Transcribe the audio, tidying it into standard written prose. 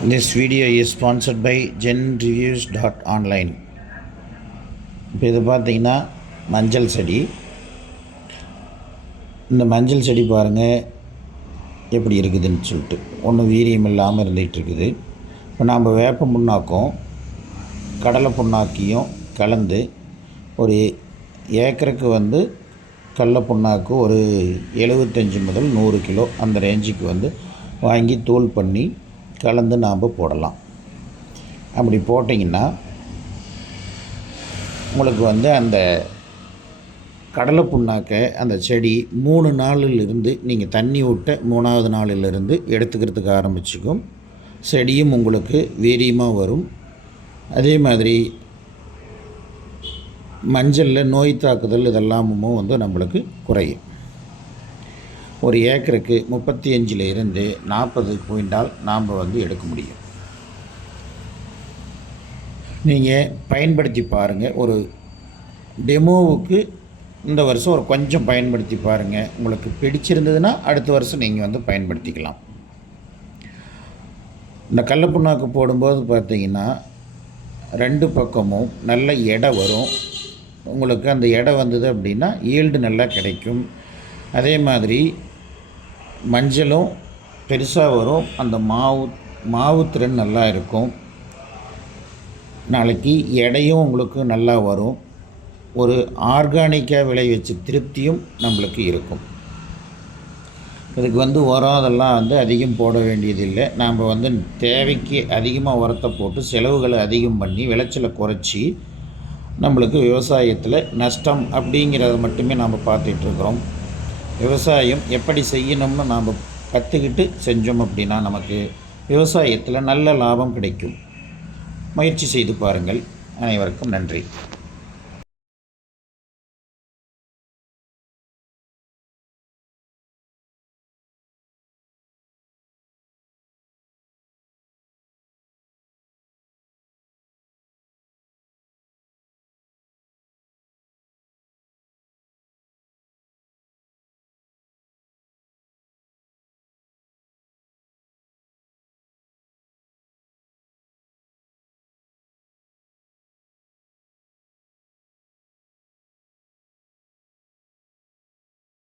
This video is sponsored by genreviews.online. இப்போ இது பார்த்திங்கன்னா மஞ்சள் செடி. இந்த மஞ்சள் செடி பாருங்கள் எப்படி இருக்குதுன்னு சொல்லிட்டு ஒன்றும் வீரியம் இல்லாமல் இருந்துகிட்டு இருக்குது. இப்போ நாம் வேப்ப புண்ணாக்கும் கடலை புண்ணாக்கியும் கலந்து ஒரு ஏக்கருக்கு கடலை புண்ணாக்கு ஒரு 75 முதல் 100 கிலோ அந்த ரேஞ்சுக்கு வாங்கி தூள் பண்ணி கலந்து நாம் போடலாம். அப்படி போட்டிங்கன்னா உங்களுக்கு அந்த கடலை புண்ணாக்கை அந்த செடி 3 நாளிலிருந்து நீங்கள் தண்ணி விட்ட 3ஆவது நாளிலிருந்து எடுத்துக்கிறதுக்கு ஆரம்பிச்சுக்கும். செடியும் உங்களுக்கு வீரியமாக வரும். அதே மாதிரி மஞ்சளில் நோய் தாக்குதல் இதெல்லாமும் நம்மளுக்கு குறையும். ஒரு ஏக்கருக்கு 35 40 குவிண்டால் நாம் எடுக்க முடியும். நீங்கள் பயன்படுத்தி பாருங்கள். ஒரு டெமோவுக்கு இந்த வருஷம் ஒரு கொஞ்சம் பயன்படுத்தி பாருங்கள். உங்களுக்கு பிடிச்சிருந்ததுன்னா அடுத்த வருஷம் நீங்கள் பயன்படுத்திக்கலாம். இந்த கடலை புண்ணாக்கு போடும்போது பார்த்திங்கன்னா 2 பக்கமும் நல்ல எடை வரும். உங்களுக்கு அந்த எடை வந்தது அப்படின்னா ஈல்டு நல்லா கிடைக்கும். அதே மாதிரி மஞ்சளும் பெருசாக வரும். அந்த மாவு திறன் நல்லா இருக்கும். நாளைக்கு எடையும் உங்களுக்கு நல்லா வரும். ஒரு ஆர்கானிக்காக விளைவிச்ச திருப்தியும் நம்மளுக்கு இருக்கும். இதுக்கு உரம் அதெல்லாம் அதிகம் போட வேண்டியதில்லை. நாம் தேவைக்கு அதிகமாக உரத்தை போட்டு செலவுகளை அதிகம் பண்ணி விளைச்சலை குறைச்சி நம்மளுக்கு விவசாயத்தில் நஷ்டம் அப்படிங்கிறத மட்டுமே நாம் பார்த்துட்ருக்குறோம். விவசாயம் எப்படி செய்யணும்னு நாம் கற்றுக்கிட்டு செஞ்சோம் அப்படின்னா நமக்கு விவசாயத்தில் நல்ல லாபம் கிடைக்கும். முயற்சி செய்து பாருங்கள். அனைவருக்கும் நன்றி.